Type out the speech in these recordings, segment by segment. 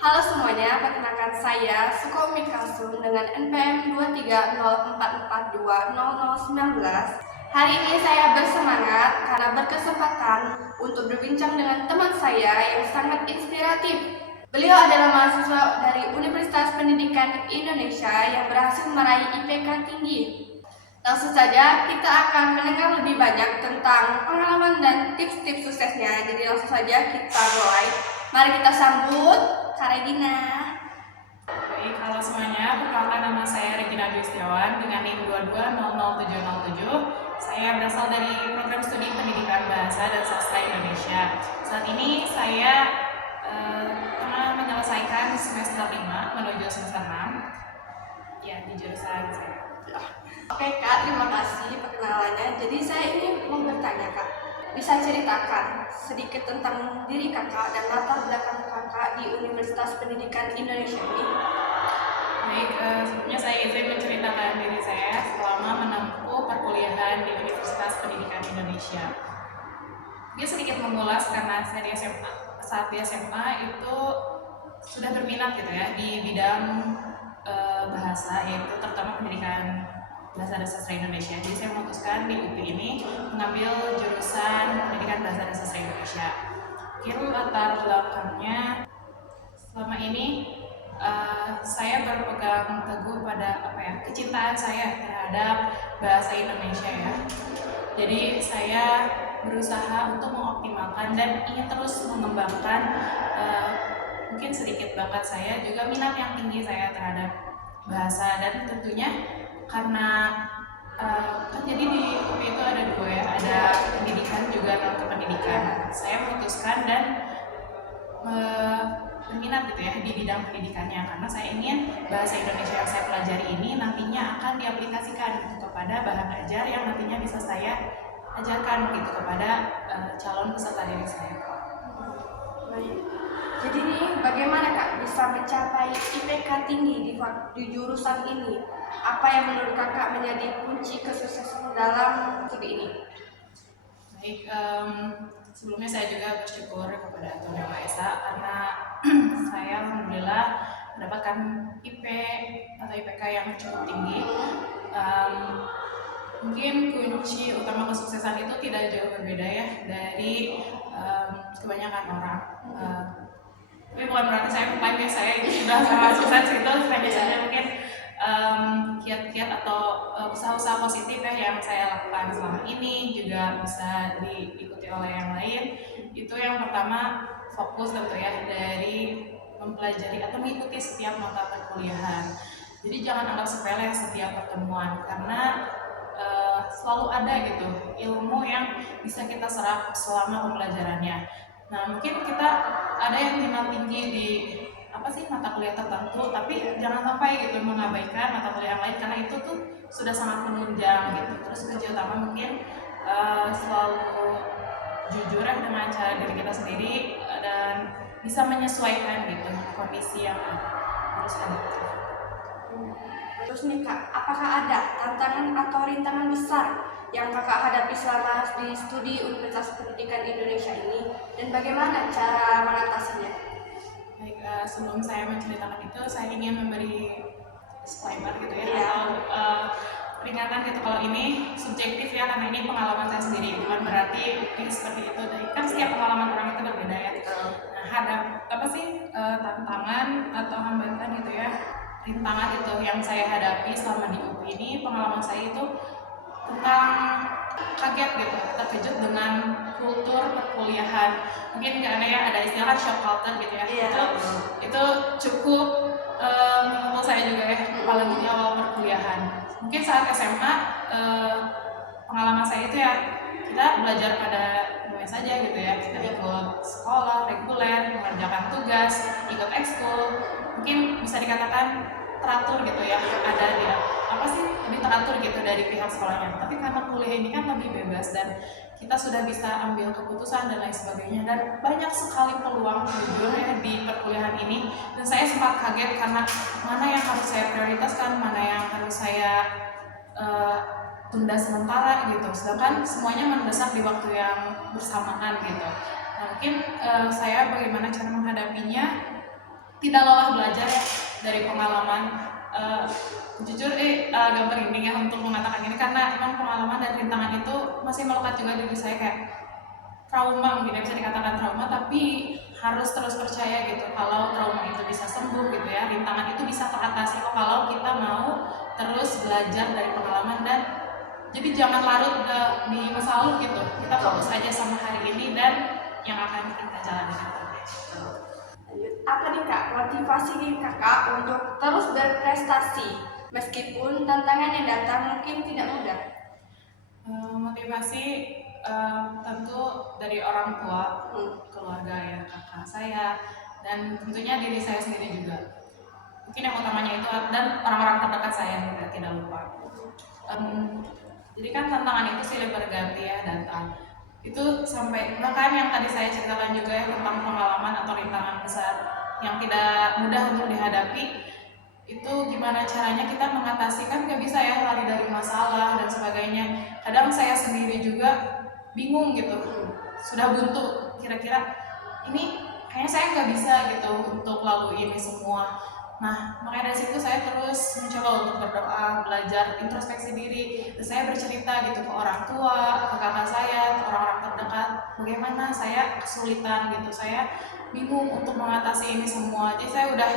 Halo semuanya, perkenalkan saya Sukomi Kasum dengan NPM 23044420019. Hari ini saya bersemangat karena berkesempatan untuk berbincang dengan teman saya yang sangat inspiratif. Beliau adalah mahasiswa dari Universitas Pendidikan Indonesia yang berhasil meraih IPK tinggi. Langsung saja kita akan mendengar lebih banyak tentang pengalaman dan tips-tips suksesnya. Jadi langsung saja kita mulai. Mari kita sambut Kak Regina. Baik, halo semuanya. Perkenalkan, nama saya Regina Dwi Setiawan dengan NIM 22000707. Saya berasal dari program studi Pendidikan Bahasa dan Sastra Indonesia. Saat ini saya tengah menyelesaikan semester 5 menuju semester 6 ya di jurusan saya. Oke Kak, terima kasih perkenalannya. Jadi saya ini mau bertanya Kak, bisa ceritakan sedikit tentang diri Kakak dan latar belakang Kakak di Universitas Pendidikan Indonesia ini? Baik, sebelumnya saya izin menceritakan diri saya selama menempuh perkuliahan di Universitas Pendidikan Indonesia. Dia sedikit mengulas karena saya di SMA, saat di SMA itu sudah berminat gitu ya di bidang bahasa, yaitu terutama pendidikan bahasa dan sastra Indonesia. Jadi saya memutuskan di UPI ini mengambil jurusan pendidikan bahasa dan sastra Indonesia. Kira latar belakangnya selama ini saya berpegang teguh pada kecintaan saya terhadap bahasa Indonesia ya. Jadi saya berusaha untuk mengoptimalkan dan ingin terus mengembangkan mungkin sedikit bakat saya, juga minat yang tinggi saya terhadap bahasa. Dan tentunya karena kan jadi di UPI itu ada dua ya, ada pendidikan juga non kependidikan. Saya memutuskan dan berminat gitu ya di bidang pendidikannya, karena saya ingin bahasa Indonesia yang saya pelajari ini nantinya akan diaplikasikan gitu kepada bahan ajar yang nantinya bisa saya ajarkan gitu kepada calon peserta didik saya. Baik. Jadi nih, bagaimana Kak bisa mencapai IPK tinggi di jurusan ini? Apa yang menurut Kakak menjadi kunci kesuksesan dalam studi ini? Baik, sebelumnya saya juga bersyukur kepada Tuhan Yang Maha Esa karena saya alhamdulillah mendapatkan IP atau IPK yang cukup tinggi. Mungkin kunci utama kesuksesan itu tidak jauh berbeda ya dari kebanyakan orang. Tapi bukan berarti saya mengklaim ya saya itu sudah sangat sukses itu, hanya saja mungkin kiat-kiat atau usaha-usaha positif ya yang saya lakukan selama ini juga bisa diikuti oleh yang lain. Itu yang pertama, fokus tentu ya dari mempelajari atau mengikuti setiap mata perkuliahan. Jadi jangan anggap sepele setiap pertemuan, karena selalu ada gitu ilmu yang bisa kita serap selama pembelajarannya. Nah, mungkin kita ada yang minat tinggi di mata kuliah tertentu, tapi jangan sampai gitu mengabaikan mata kuliah yang lain, karena itu tuh sudah sangat menunjang gitu. Terus kunci utama mungkin selalu jujur ya dengan cara diri kita sendiri dan bisa menyesuaikan gitu kondisi yang harus ada. Terus nih Kak, apakah ada tantangan atau rintangan besar yang Kakak hadapi selama di studi Universitas Pendidikan Indonesia ini, dan bagaimana cara mengatasinya? Baik, sebelum saya menceritakan itu, saya ingin memberi disclaimer gitu ya, Iya. atau peringatan gitu kalau ini subjektif ya, karena ini pengalaman saya sendiri, bukan berarti ini seperti itu. Jadi kan setiap pengalaman orang itu berbeda ya. Nah, tantangan atau hambatan gitu ya, rintangan itu yang saya hadapi selama di UPI ini, pengalaman saya itu tentang kaget gitu, terkejut dengan kultur perkuliahan. Mungkin karena ya ada istilah shock culture gitu ya. Iya. Itu cukup menyentuh saya juga ya, apalagi di awal perkuliahan. Mungkin saat SMA pengalaman saya itu ya kita belajar pada umumnya saja gitu ya, kita ikut sekolah reguler, mengerjakan tugas, ikut ekskul, mungkin bisa dikatakan teratur gitu ya, ada dia lebih teratur gitu dari pihak sekolahnya. Tapi karena kuliah ini kan lebih bebas dan kita sudah bisa ambil keputusan dan lain sebagainya, dan banyak sekali peluang jujur ya di perkuliahan ini. Dan saya sempat kaget karena mana yang harus saya prioritaskan, mana yang harus saya tunda sementara gitu, sedangkan semuanya mendesak di waktu yang bersamaan gitu. Nah, mungkin saya bagaimana cara menghadapinya, tidak lelah belajar ya dari pengalaman. Jujur agak merinding ya untuk mengatakan ini, karena emang pengalaman dan rintangan itu masih melekat juga di diri saya, kayak trauma, mungkin bisa dikatakan trauma, tapi harus terus percaya gitu kalau trauma itu bisa sembuh gitu ya, rintangan itu bisa teratasi kok kalau kita mau terus belajar dari pengalaman. Dan jadi jangan larut di masa lalu gitu, kita fokus aja sama hari ini dan yang akan kita jalani. Lanjut, apa nih Kak motivasi Kakak untuk terus berprestasi meskipun tantangan yang datang mungkin tidak mudah? Motivasi tentu dari orang tua, keluarga ya, kakak saya, dan tentunya diri saya sendiri juga. Mungkin yang utamanya itu, dan orang-orang terdekat saya tidak lupa. Jadi kan tantangan itu silih berganti ya datang. Itu sampai bahkan yang tadi saya ceritakan juga ya tentang pengalaman atau rintangan besar yang tidak mudah untuk dihadapi. Itu gimana caranya kita mengatasi, kan gak bisa ya lari dari masalah dan sebagainya. Kadang saya sendiri juga bingung gitu, sudah buntu, kira-kira ini kayaknya saya nggak bisa gitu untuk lalui ini semua. Nah, makanya dari situ saya terus mencoba untuk berdoa, belajar introspeksi diri. Dan saya bercerita gitu ke orang tua, ke kakak saya, ke orang-orang terdekat, bagaimana saya kesulitan gitu, saya bingung untuk mengatasi ini semua. Jadi saya udah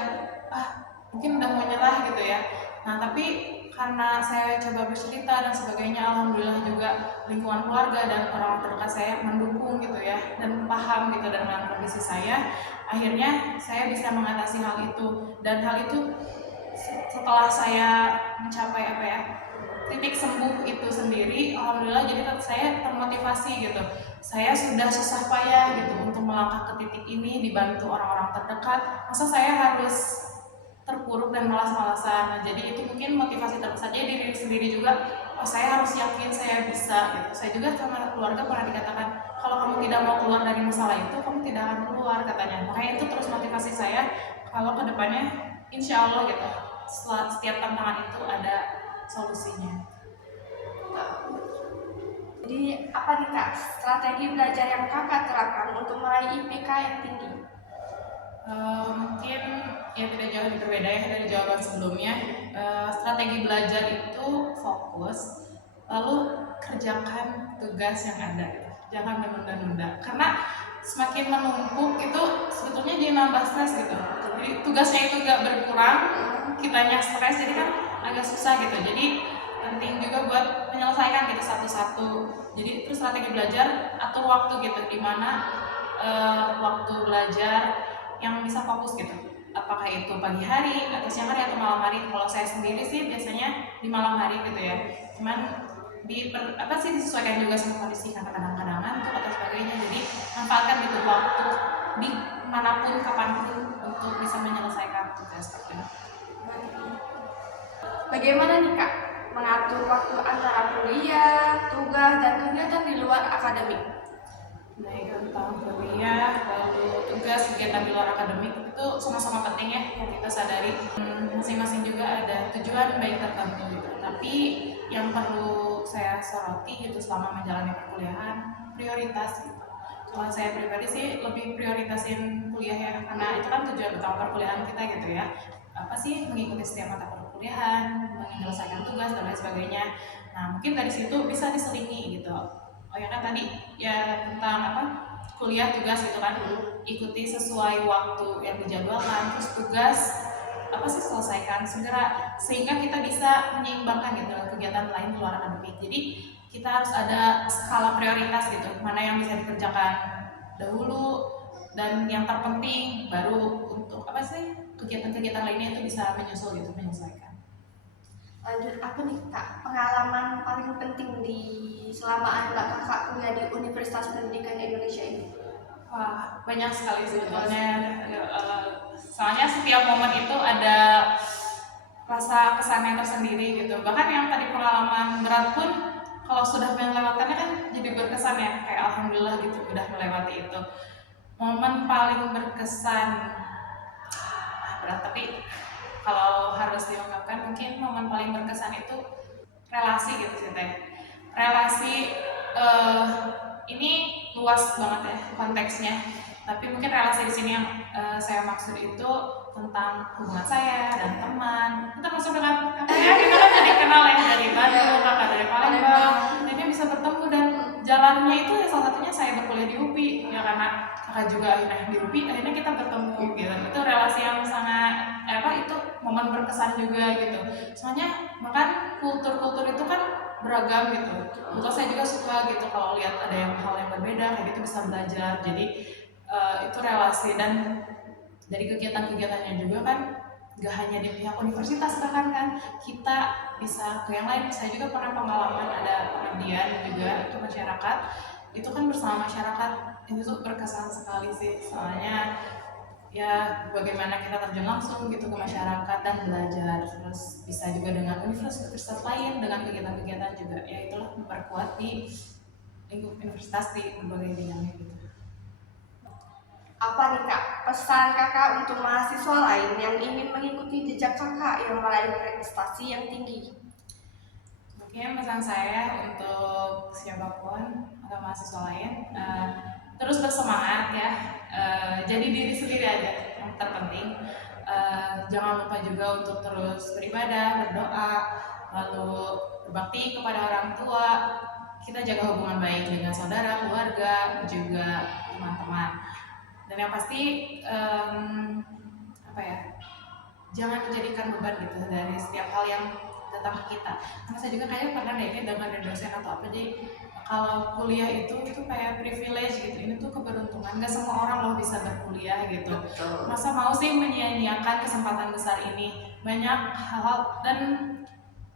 mungkin udah mau nyerah gitu ya. Nah, tapi karena saya coba bercerita dan sebagainya, alhamdulillah juga lingkungan keluarga dan orang terdekat saya mendukung gitu ya, dan paham gitu dengan kondisi saya. Akhirnya saya bisa mengatasi hal itu, dan hal itu setelah saya mencapai titik sembuh itu sendiri, alhamdulillah jadi saya termotivasi gitu. Saya sudah susah payah gitu untuk melangkah ke titik ini, dibantu orang-orang terdekat, masa saya harus terpuruk dan malas-malasan. Nah, jadi itu mungkin motivasi terbesarnya diri sendiri juga. Saya harus yakin saya bisa gitu. Saya juga sama keluarga pernah dikatakan, kalau kamu tidak mau keluar dari masalah itu, kamu tidak akan keluar katanya. Makanya itu terus motivasi saya kalau kedepannya insya Allah gitu, setelah setiap tantangan itu ada solusinya. Jadi apa nih Kak strategi belajar yang Kakak terapkan untuk meraih IPK yang tinggi? Mungkin ya tidak jauh berbeda ya dari jawaban sebelumnya. Strategi belajar itu fokus, lalu kerjakan tugas yang ada gitu. Jangan menunda-nunda, karena semakin menumpuk itu sebetulnya dia nambah stres gitu. Jadi tugasnya itu gak berkurang, kitanya stres, jadi kan agak susah gitu. Jadi penting juga buat menyelesaikan gitu satu-satu. Jadi terus strategi belajar, atur waktu gitu, dimana waktu belajar yang bisa fokus gitu, apakah itu pagi hari atau siang hari atau malam hari. Kalau saya sendiri sih biasanya di malam hari gitu ya, cuman disesuaikan juga sama kondisi, karena kadang-kadang ngantuk atau sebagainya. Jadi manfaatkan gitu waktu di manapun kapanpun untuk bisa menyelesaikan tugas seperti itu. Bagaimana nih Kak mengatur waktu antara kuliah, tugas, dan kegiatan di luar akademik? Baik, tentang kuliah, lalu tugas, kegiatan di luar akademik itu sama-sama penting ya yang kita sadari. Masing-masing juga ada tujuan baik tertentu gitu. Tapi yang perlu saya soroti gitu selama menjalani perkuliahan, prioritas gitu. Kalau saya pribadi sih lebih prioritasin kuliah ya, karena itu kan tujuan utama perkuliahan kita gitu ya. Apa sih, mengikuti setiap mata perkuliahan, menyelesaikan tugas dan lain sebagainya. Nah, mungkin dari situ bisa diselingi gitu. Oh ya kan tadi ya tentang kuliah, tugas gitu kan, ikuti sesuai waktu yang dijadwalkan, terus tugas selesaikan segera, sehingga kita bisa menyeimbangkan gitu kegiatan lain di luar akademik. Jadi kita harus ada skala prioritas gitu, mana yang bisa dikerjakan dahulu dan yang terpenting baru untuk kegiatan-kegiatan lainnya itu bisa menyusul gitu, menyesuaikan. Lanjut, apa nih Kak pengalaman paling penting selama Kakak kuliah di Universitas Pendidikan Indonesia ini? Wah, banyak sekali sebetulnya. Soalnya setiap momen itu ada rasa kesannya tersendiri gitu. Bahkan yang tadi pengalaman berat pun, kalau sudah melewatinya kan jadi berkesan ya, kayak alhamdulillah gitu udah melewati itu. Momen paling berkesan berat, tapi kalau harus diungkapkan mungkin momen paling berkesan itu relasi gitu sih Teh. Relasi ini luas banget ya konteksnya. Tapi mungkin relasi di sini yang saya maksud itu tentang hubungan saya dan teman. Kita masuk dengan kakak ya, kita kan jadi kenal ya dari Bandung, kakak dari Palembang. Ini bisa bertemu dan jalannya itu ya salah satunya saya berkuliah di UPI ya, karena kakak juga akhirnya di UPI, akhirnya kita bertemu gitu. Itu relasi yang sangat itu momen berkesan juga gitu. Soalnya bahkan kultur-kultur itu kan beragam gitu. Untuk saya juga suka gitu kalau lihat ada yang hal yang berbeda kayak gitu bisa belajar. Jadi itu relasi, dan dari kegiatan-kegiatannya juga kan gak hanya di pihak universitas, bahkan kan kita bisa ke yang lain. Saya juga pernah pengalaman ada pengabdian juga itu masyarakat, itu kan bersama masyarakat, itu tuh berkesan sekali sih. Soalnya ya bagaimana kita terjun langsung gitu ke masyarakat dan belajar, terus bisa juga dengan universitas lain dengan kegiatan-kegiatan juga, ya itulah memperkuat di lingkup universitas di berbagai bidangnya gitu. Apa nih Kak, pesan Kakak untuk mahasiswa lain yang ingin mengikuti jejak Kakak yang meraih prestasi yang tinggi? Mungkin pesan saya untuk siapapun atau mahasiswa lain, terus bersemangat ya, jadi diri sendiri aja yang terpenting. Jangan lupa juga untuk terus beribadah, berdoa, lalu berbakti kepada orang tua. Kita jaga hubungan baik dengan saudara, keluarga, juga teman-teman. Dan yang pasti jangan dijadikan beban gitu dari setiap hal yang datang ke kita. Karena saya juga kayaknya pernah deh dengar dari dosen atau apa, jadi kalau kuliah itu kayak privilege gitu, ini tuh keberuntungan, gak semua orang loh bisa berkuliah gitu. Masa mau sih menyia-nyiakan kesempatan besar ini? Banyak hal, dan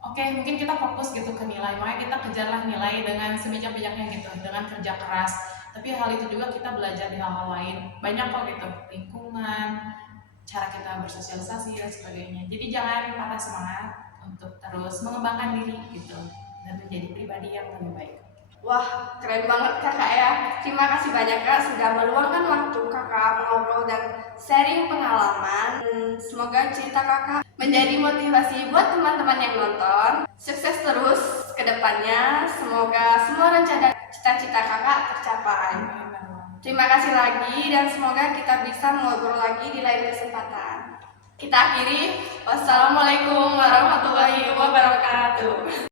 oke, mungkin kita fokus gitu ke nilai, makanya kita kejarlah nilai dengan sebijak-bijaknya gitu, dengan kerja keras. Tapi hal itu juga kita belajar di hal-hal lain, banyak kok gitu, lingkungan, cara kita bersosialisasi dan sebagainya. Jadi jangan patah semangat untuk terus mengembangkan diri gitu dan menjadi pribadi yang lebih baik. Wah, keren banget Kakak ya. Terima kasih banyak Kak sudah meluangkan waktu Kakak mengobrol dan sharing pengalaman. Semoga cerita Kakak menjadi motivasi buat teman-teman yang nonton. Sukses terus ke depannya. Semoga semua rencana cita-cita Kakak tercapai. Terima kasih lagi dan semoga kita bisa ngobrol lagi di lain kesempatan. Kita akhiri. Wassalamualaikum warahmatullahi wabarakatuh.